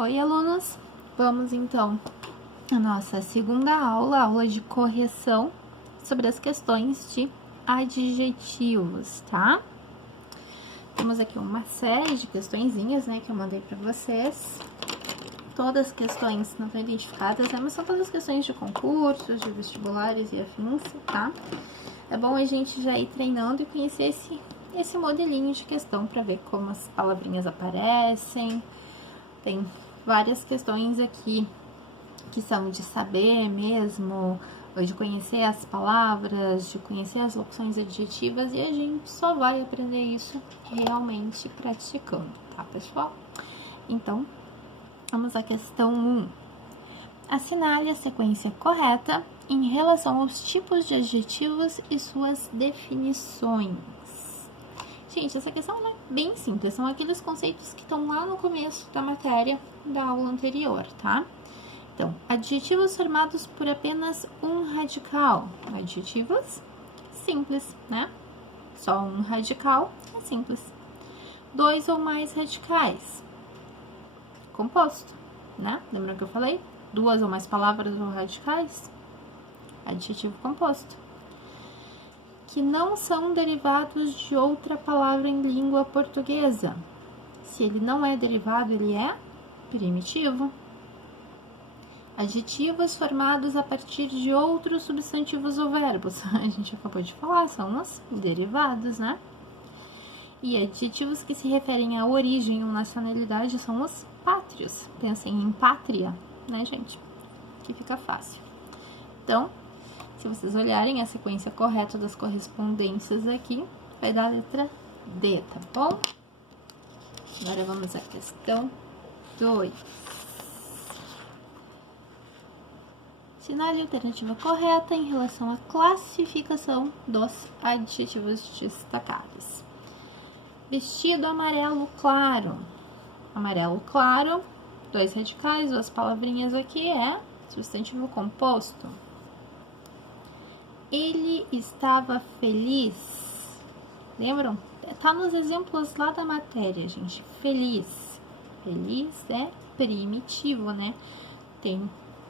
Oi, alunos! Vamos então à nossa segunda aula, aula de correção sobre as questões de adjetivos, tá? Temos aqui uma série de questõezinhas, né, que eu mandei para vocês. Todas as questões não estão identificadas, né, mas são todas questões de concursos, de vestibulares e afins, tá? É bom a gente já ir treinando e conhecer esse modelinho de questão para ver como as palavrinhas aparecem. Tem várias questões aqui que são de saber mesmo, ou de conhecer as palavras, de conhecer as locuções adjetivas, e a gente só vai aprender isso realmente praticando, tá, pessoal? Então, vamos à questão 1. Assinale a sequência correta em relação aos tipos de adjetivos e suas definições. Gente, essa questão é bem simples, são aqueles conceitos que estão lá no começo da matéria da aula anterior, tá? Então, adjetivos formados por apenas um radical. Adjetivos simples, né? Só um radical é simples. 2 ou mais radicais. Composto, né? Lembra que eu falei? 2 ou mais palavras ou radicais? Adjetivo composto. Que não são derivados de outra palavra em língua portuguesa. Se ele não é derivado, ele é primitivo. Adjetivos formados a partir de outros substantivos ou verbos. A gente acabou de falar, são os derivados, né? E adjetivos que se referem à origem ou nacionalidade são os pátrios. Pensem em pátria, né, gente? Que fica fácil. Então, se vocês olharem a sequência correta das correspondências aqui, vai dar a letra D, tá bom? Agora vamos à questão 2. Assinale a alternativa correta em relação à classificação dos adjetivos destacados. Vestido amarelo claro. Amarelo claro, 2 radicais, 2 palavrinhas aqui, é substantivo composto. Ele estava feliz. Lembram? Tá nos exemplos lá da matéria, gente. Feliz. Feliz é primitivo, né?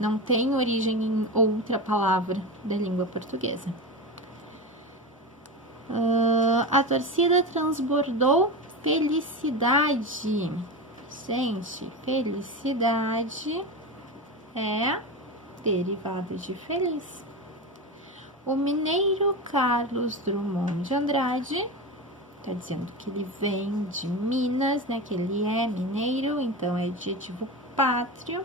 Não tem origem em outra palavra da língua portuguesa. A torcida transbordou felicidade. Gente, felicidade é derivado de feliz. O mineiro Carlos Drummond de Andrade, tá dizendo que ele vem de Minas, né? Que ele é mineiro, então é adjetivo pátrio.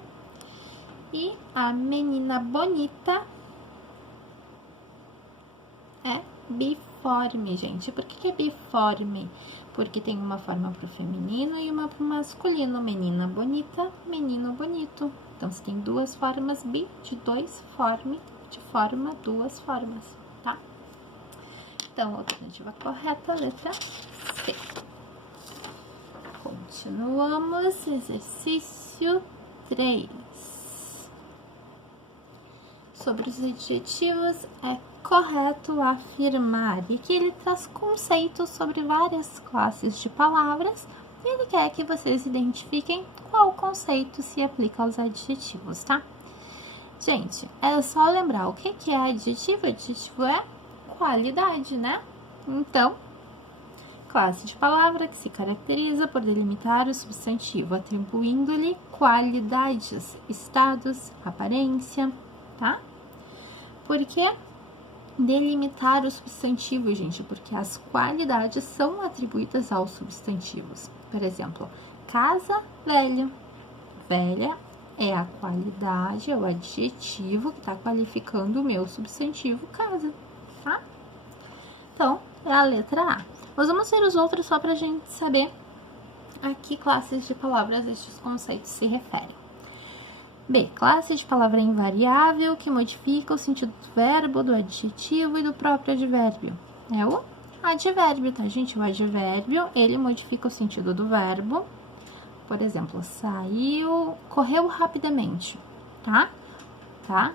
E a menina bonita é biforme, gente. Por que é biforme? Porque tem uma forma para o feminino e uma para o masculino. Menina bonita, menino bonito. Então, se tem 2 formas, bi, de 2, forme, de forma, 2 formas, tá? Então, a alternativa correta, letra C. Continuamos, exercício 3. Sobre os adjetivos, é correto afirmar. E aqui ele traz conceitos sobre várias classes de palavras e ele quer que vocês identifiquem qual conceito se aplica aos adjetivos, tá? Gente, é só lembrar o que é adjetivo. Adjetivo é qualidade, né? Então, classe de palavra que se caracteriza por delimitar o substantivo, atribuindo-lhe qualidades, estados, aparência, tá? Por que delimitar o substantivo, gente? Porque as qualidades são atribuídas aos substantivos. Por exemplo, casa velha. Velha é a qualidade, é o adjetivo que está qualificando o meu substantivo casa, tá? Então, é a letra A. Nós vamos ver os outros só para a gente saber a que classes de palavras estes conceitos se referem. B. Classe de palavra invariável que modifica o sentido do verbo, do adjetivo e do próprio advérbio. É o advérbio, tá, gente? O advérbio, ele modifica o sentido do verbo. Por exemplo, saiu, correu rapidamente, tá? Tá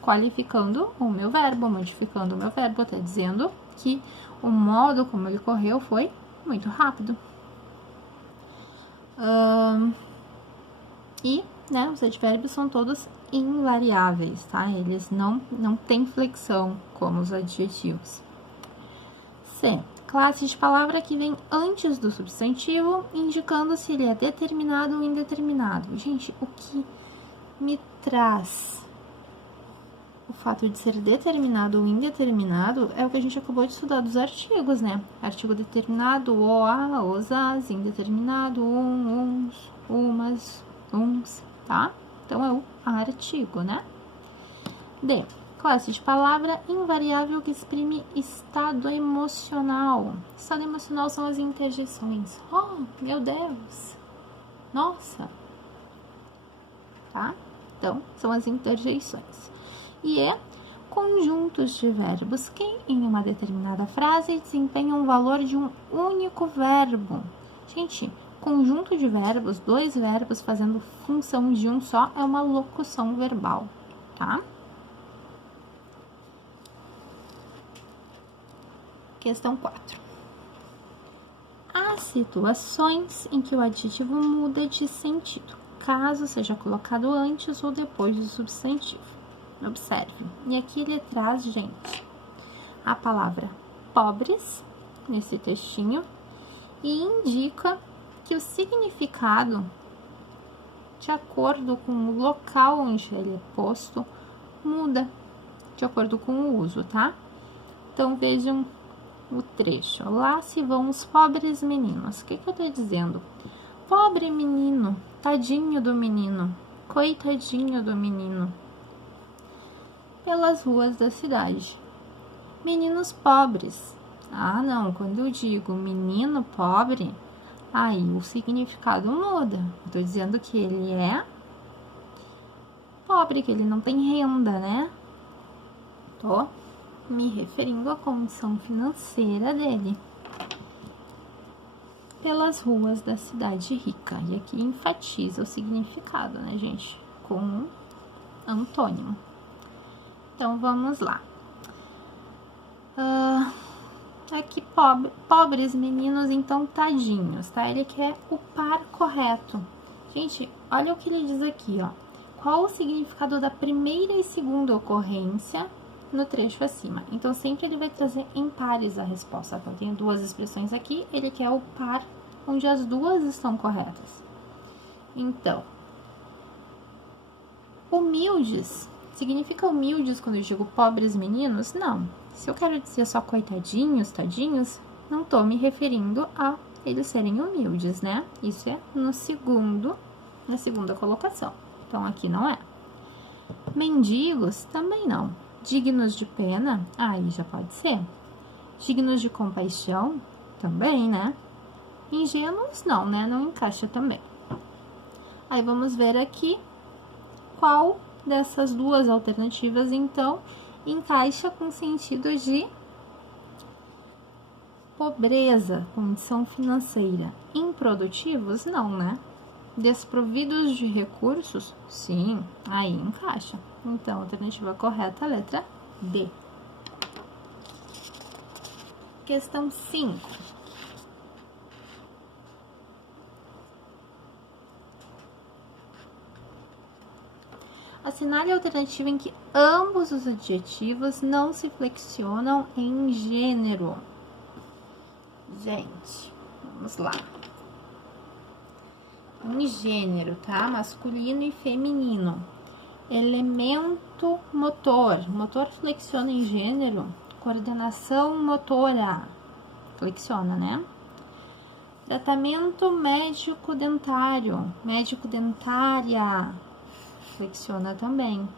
qualificando o meu verbo, modificando o meu verbo, tá dizendo que o modo como ele correu foi muito rápido. E, né, os advérbios são todos invariáveis, tá? Eles não têm flexão como os adjetivos. C. Classe de palavra que vem antes do substantivo, indicando se ele é determinado ou indeterminado. Gente, o que me traz o fato de ser determinado ou indeterminado é o que a gente acabou de estudar dos artigos, né? Artigo determinado, o, a, os, as, indeterminado, uns, umas, uns, tá? Então, é o artigo, né? D. Classe de palavra invariável que exprime estado emocional. Estado emocional são as interjeições. Oh, meu Deus! Nossa! Tá? Então, são as interjeições. E é conjuntos de verbos que, em uma determinada frase, desempenham o valor de um único verbo. Gente, conjunto de verbos, dois verbos fazendo função de um só, é uma locução verbal, tá? Questão 4. Há situações em que o adjetivo muda de sentido, caso seja colocado antes ou depois do substantivo. Observe. E aqui ele traz, gente, a palavra pobres, nesse textinho, e indica que o significado, de acordo com o local onde ele é posto, muda de acordo com o uso, tá? Então, vejam o trecho. Lá se vão os pobres meninos. O que eu tô dizendo? Pobre menino, tadinho do menino, coitadinho do menino. Pelas ruas da cidade. Meninos pobres. Ah, não, quando eu digo menino pobre, aí o significado muda. Eu tô dizendo que ele é pobre, que ele não tem renda, né? Tô me referindo à condição financeira dele. Pelas ruas da cidade rica. E aqui enfatiza o significado, né, gente? Com um antônimo. Então, vamos lá. Aqui, pobres meninos, então, tadinhos, tá? Ele quer o par correto. Gente, olha o que ele diz aqui, ó. Qual o significado da primeira e segunda ocorrência no trecho acima? Então, sempre ele vai trazer em pares a resposta. Então, tem duas expressões aqui, ele quer o par onde as duas estão corretas. Então, humildes, significa humildes quando eu digo pobres meninos? Não. Se eu quero dizer só coitadinhos, tadinhos, não tô me referindo a eles serem humildes, né? Isso é na segunda colocação. Então, aqui não é. Mendigos, também não. Dignos de pena, aí já pode ser. Dignos de compaixão, também, né? Ingênuos, não, né? Não encaixa também. Aí, vamos ver aqui qual dessas duas alternativas, então, encaixa com sentido de pobreza, condição financeira. Improdutivos, não, né? Desprovidos de recursos, sim, aí encaixa. Então, a alternativa correta é a letra D. Questão 5. Assinale a alternativa em que ambos os adjetivos não se flexionam em gênero. Gente, vamos lá. Em gênero, tá? Masculino e feminino. Elemento motor. Motor flexiona em gênero. Coordenação motora. Flexiona, né? Tratamento médico-dentário. Médico-dentária. Flexiona também.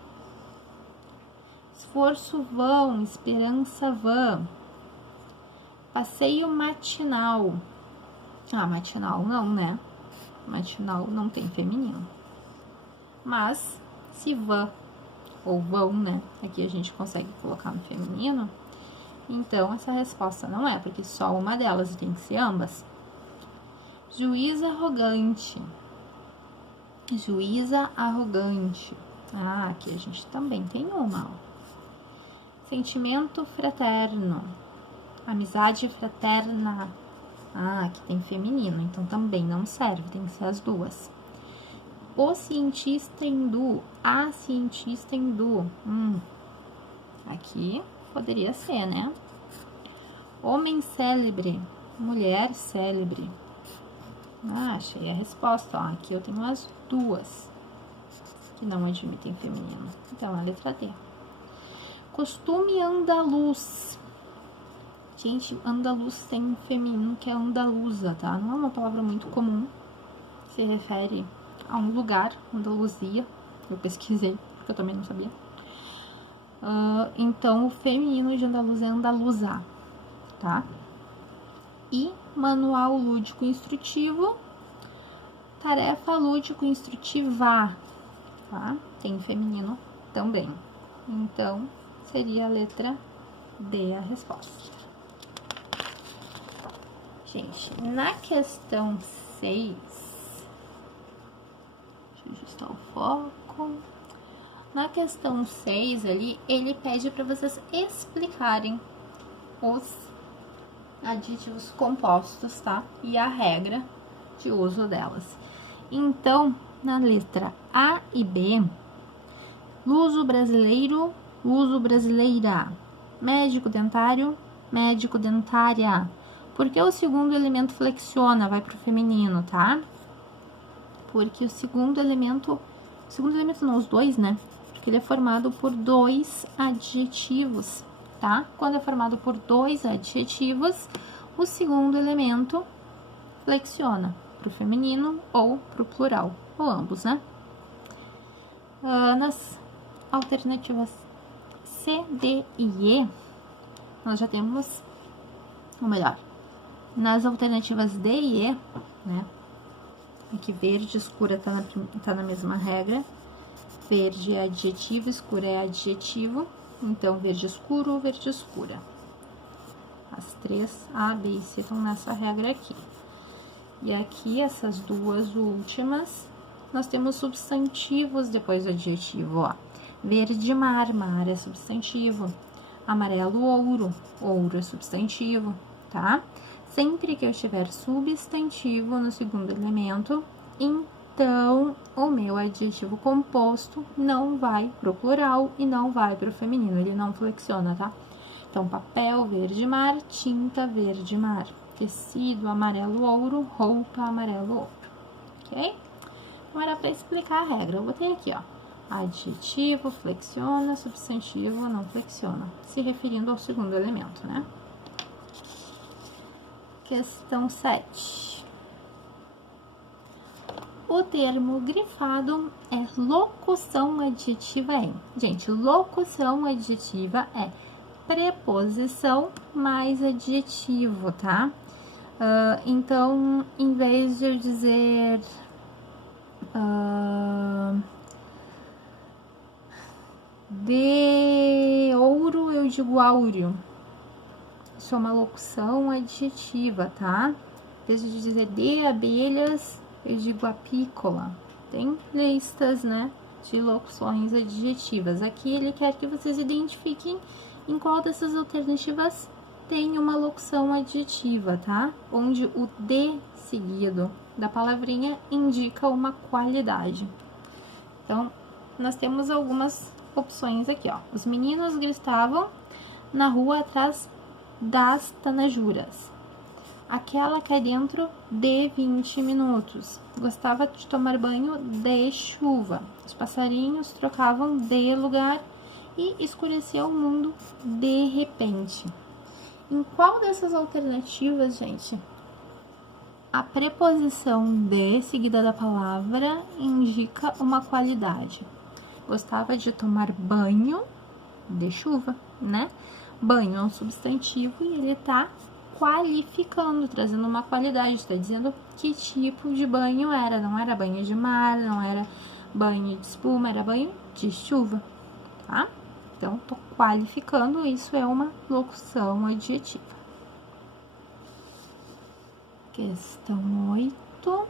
Esforço vão, esperança vã. Passeio matinal. Ah, matinal não, né? Matinal não tem feminino. Mas, se vã ou vão, né? Aqui a gente consegue colocar no feminino. Então, essa resposta não é, porque só uma delas tem que ser ambas. Juiz arrogante. Juíza arrogante. Ah, aqui a gente também tem uma, ó. Sentimento fraterno. Amizade fraterna. Ah, aqui tem feminino, então também não serve, tem que ser as duas. o cientista hindu, a cientista hindu. Aqui poderia ser, né? Homem célebre, mulher célebre. Achei a resposta, ó. Aqui eu tenho as duas que não admitem feminino. Então, a letra D. Costume andaluz. Gente, andaluz tem feminino que é andaluza, tá? Não é uma palavra muito comum. Se refere a um lugar, Andaluzia. Eu pesquisei, porque eu também não sabia. Então, o feminino de andaluz é andaluzar, tá? E manual lúdico instrutivo, tarefa lúdico instrutiva, tá? Tem feminino também. Então, seria a letra D a resposta. Gente, na questão 6, deixa eu ajustar o foco. Na questão 6 ali, ele pede para vocês explicarem os adjetivos compostos, tá? E a regra de uso delas. Então, na letra A e B, luso brasileiro, luso brasileira, médico dentário, médico dentária. Porque o segundo elemento flexiona, vai pro feminino, tá? Porque o segundo elemento não, os dois, né? Porque ele é formado por dois adjetivos, tá? Quando é formado por dois adjetivos, o segundo elemento flexiona pro feminino ou pro plural, ou ambos, né? Nas alternativas C, D e E, nós já temos, ou melhor, nas alternativas D e E, né? Aqui verde escura tá na mesma regra. Verde é adjetivo, escura é adjetivo. Então, verde escuro, verde escura. As três A, B e C estão nessa regra aqui. E aqui, essas duas últimas, nós temos substantivos depois do adjetivo, ó. Verde mar, mar é substantivo. Amarelo ouro, ouro é substantivo, tá? Sempre que eu tiver substantivo no segundo elemento, então o meu adjetivo composto não vai pro plural e não vai pro feminino, ele não flexiona, tá? Então, papel verde mar, tinta verde mar, tecido amarelo ouro, roupa amarelo ouro, ok? Então, era para explicar a regra, eu botei aqui, ó. Adjetivo flexiona, substantivo não flexiona, se referindo ao segundo elemento, né? Questão 7. O termo grifado é locução adjetiva em. Gente, locução adjetiva é preposição mais adjetivo, tá? Então, em vez de eu dizer de ouro, eu digo áureo. Isso é uma locução adjetiva, tá? Em vez de dizer de abelhas, eu digo apícola. Tem listas, né, de locuções adjetivas. Aqui ele quer que vocês identifiquem em qual dessas alternativas tem uma locução adjetiva, tá? Onde o de seguido da palavrinha indica uma qualidade. Então, nós temos algumas opções aqui, ó. Os meninos gritavam na rua atrás das tanajuras. Aquela cai dentro de 20 minutos. Gostava de tomar banho de chuva. Os passarinhos trocavam de lugar e escureceu o mundo de repente. Em qual dessas alternativas, gente, a preposição de seguida da palavra indica uma qualidade? Gostava de tomar banho de chuva, né? Banho é um substantivo e ele tá qualificando, trazendo uma qualidade, está dizendo que tipo de banho era. Não era banho de mar, não era banho de espuma, era banho de chuva, tá? Então, tô qualificando, isso é uma locução adjetiva. Questão 8.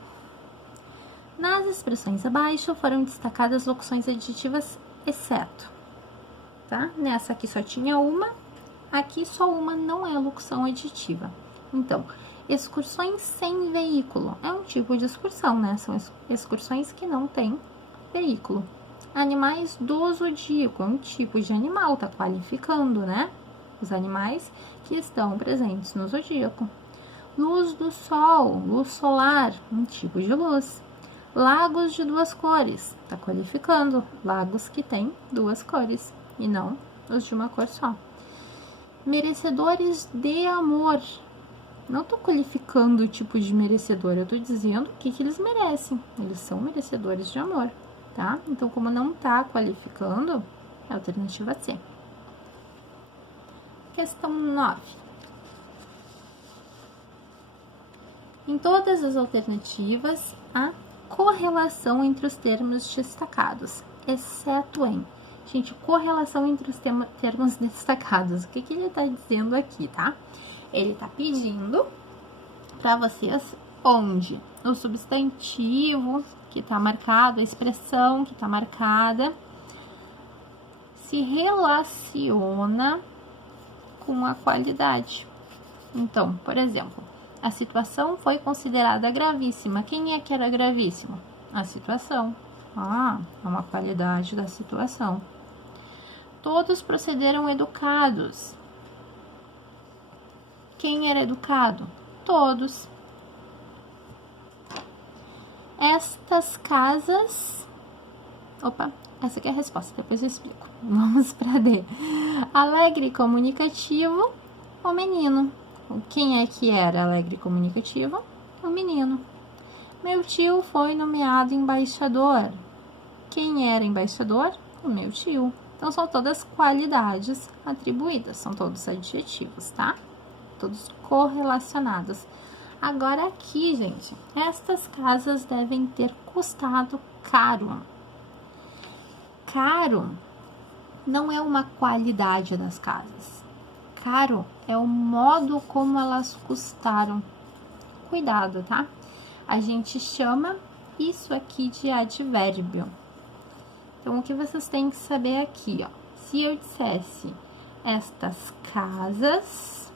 Nas expressões abaixo foram destacadas locuções adjetivas exceto, tá? Nessa aqui só tinha uma. Aqui só uma não é locução adjetiva. Então, Excursões sem veículo. É um tipo de excursão, né? São excursões que não têm veículo. Animais do zodíaco. É um tipo de animal, tá qualificando, né? Os animais que estão presentes no zodíaco. Luz do sol, luz solar, um tipo de luz. Lagos de duas cores, tá qualificando. Lagos que têm duas cores e não os de uma cor só. Merecedores de amor. Não tô qualificando o tipo de merecedor, eu tô dizendo o que eles merecem. Eles são merecedores de amor, tá? Então, como não tá qualificando, é a alternativa C. Questão 9. Em todas as alternativas, há correlação entre os termos destacados, exceto em... Gente, correlação entre os termos destacados. O que ele está dizendo aqui, tá? Ele está pedindo para vocês onde o substantivo que está marcado, a expressão que está marcada, se relaciona com a qualidade. Então, por exemplo, a situação foi considerada gravíssima. Quem é que era gravíssimo? A situação. É uma qualidade da situação. Todos procederam educados. Quem era educado? Todos. Estas casas... Opa, essa aqui é a resposta, depois eu explico. Vamos para D. Alegre e comunicativo, o menino. Quem é que era alegre e comunicativo? O menino. Meu tio foi nomeado embaixador. Quem era embaixador? O meu tio. Então, são todas qualidades atribuídas, são todos adjetivos, tá? Todos correlacionados. Agora aqui, gente, estas casas devem ter custado caro. Caro não é uma qualidade das casas. Caro é o modo como elas custaram. Cuidado, tá? A gente chama isso aqui de advérbio. Então, o que vocês têm que saber aqui, ó. Se eu dissesse, estas casas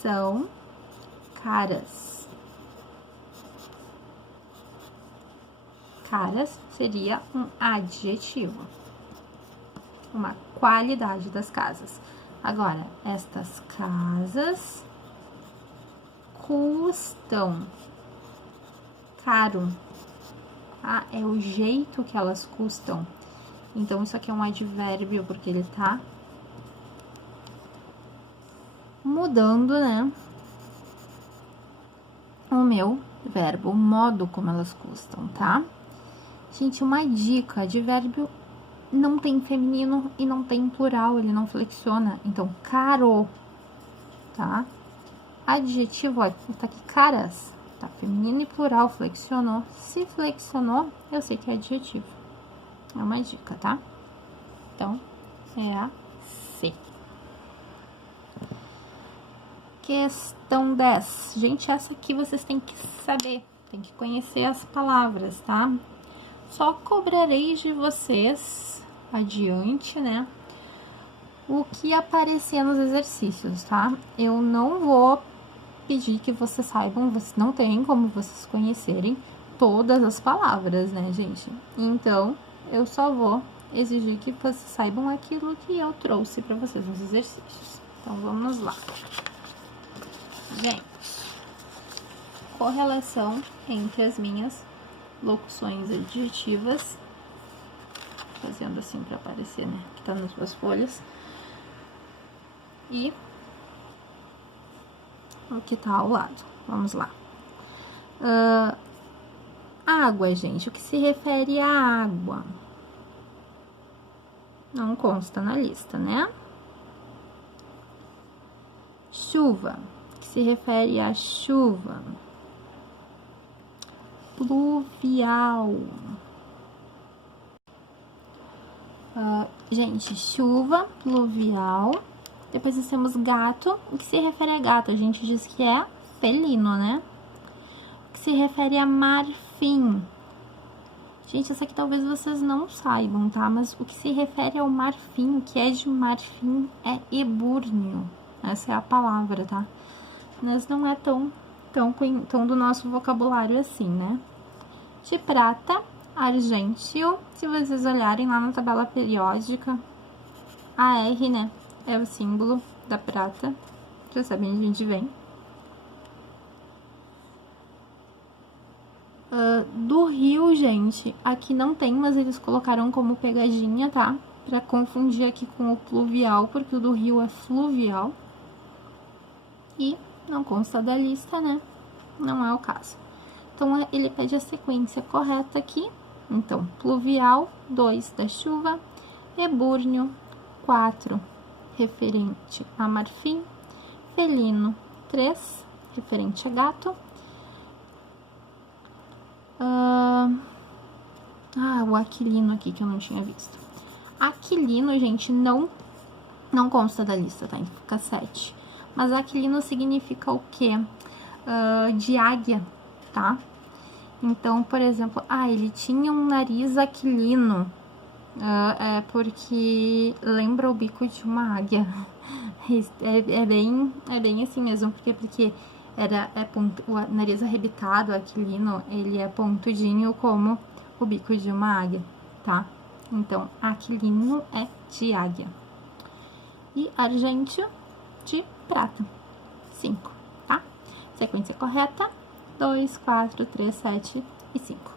são caras. Caras seria um adjetivo. Uma qualidade das casas. Agora, estas casas custam caro. É o jeito que elas custam. Então, isso aqui é um advérbio, porque ele tá mudando, né? O meu verbo, o modo como elas custam, tá? Gente, uma dica, advérbio não tem feminino e não tem plural, ele não flexiona. Então, caro, tá? Adjetivo, ó, tá aqui, caras. Tá, feminino e plural, flexionou. Se flexionou, eu sei que é adjetivo. É uma dica, tá? Então, é a C. Questão 10. Gente, essa aqui vocês têm que saber, tem que conhecer as palavras, tá? Só cobrarei de vocês adiante, né? O que aparecer nos exercícios, tá? Eu não vou pedir que vocês saibam, não tem como vocês conhecerem todas as palavras, né, gente? Então, eu só vou exigir que vocês saibam aquilo que eu trouxe para vocês nos exercícios. Então, vamos lá. Gente, correlação entre as minhas locuções adjetivas, fazendo assim para aparecer, né, que tá nas suas folhas, e o que tá ao lado. Vamos lá. Água, gente. O que se refere à água? Não consta na lista, né? Chuva. O que se refere à chuva? Pluvial. Gente, chuva, pluvial. Depois nós temos gato. O que se refere a gato? A gente diz que é felino, né? O que se refere a marfim? Gente, essa aqui talvez vocês não saibam, tá? Mas o que se refere ao marfim, o que é de marfim é ebúrneo. Essa é a palavra, tá? mas não é tão do nosso vocabulário assim, né? De prata, argêntio. Se vocês olharem lá na tabela periódica, a R, né, é o símbolo da prata. Já sabem de onde vem. Do rio, gente, aqui não tem, mas eles colocaram como pegadinha, tá? Pra confundir aqui com o pluvial, porque o do rio é fluvial. E não consta da lista, né? Não é o caso. Então, ele pede a sequência correta aqui. Então, pluvial, 2 da chuva, ebúrnio, 4, referente a marfim, felino, 3, referente a gato. O aquilino aqui que eu não tinha visto. Aquilino, gente, não consta da lista, tá? Então fica 7. Mas aquilino significa o quê? De águia, tá? Então, por exemplo, ele tinha um nariz aquilino. É porque lembra o bico de uma águia. É bem assim mesmo, porque o nariz arrebitado, aquilino, ele é pontudinho como o bico de uma águia, tá? Então, aquilino é de águia. E argêntio de prata. 5, tá? Sequência correta: 2, 4, 3, 7 e 5.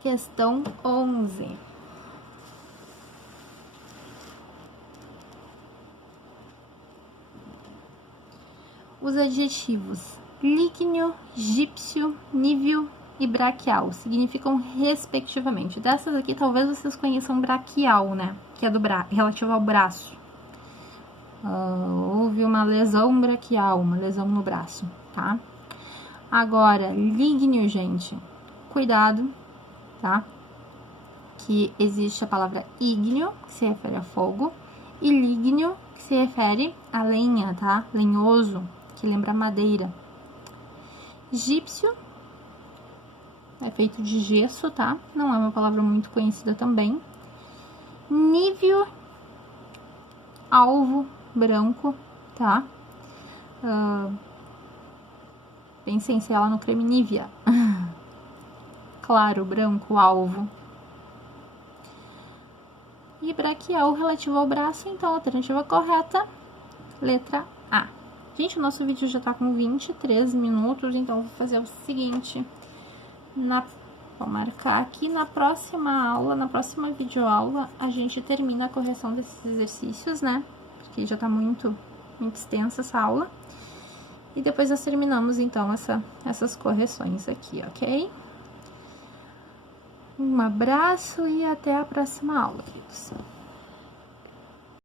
Questão 11. Os adjetivos lígneo, gípsio, níveo e braquial significam respectivamente. Dessas aqui, talvez vocês conheçam braquial, né? Que é relativo ao braço. Houve uma lesão braquial, uma lesão no braço, tá? Agora, lígneo, gente, cuidado, tá? Que existe a palavra ígneo, que se refere a fogo, e lígneo, que se refere a lenha, tá? Lenhoso, que lembra madeira. Gípsio é feito de gesso, tá? Não é uma palavra muito conhecida também. Níveo, alvo, branco, tá? Pensem se ela no creme Nivea. Claro, branco, alvo. E braquial relativo ao braço, então a alternativa correta, letra A. Gente, o nosso vídeo já tá com 23 minutos, então eu vou fazer o seguinte. Vou marcar aqui na próxima aula, na próxima videoaula, a gente termina a correção desses exercícios, né? Porque já tá muito extensa essa aula. E depois nós terminamos, então, essas correções aqui, ok? Um abraço e até a próxima aula, queridos.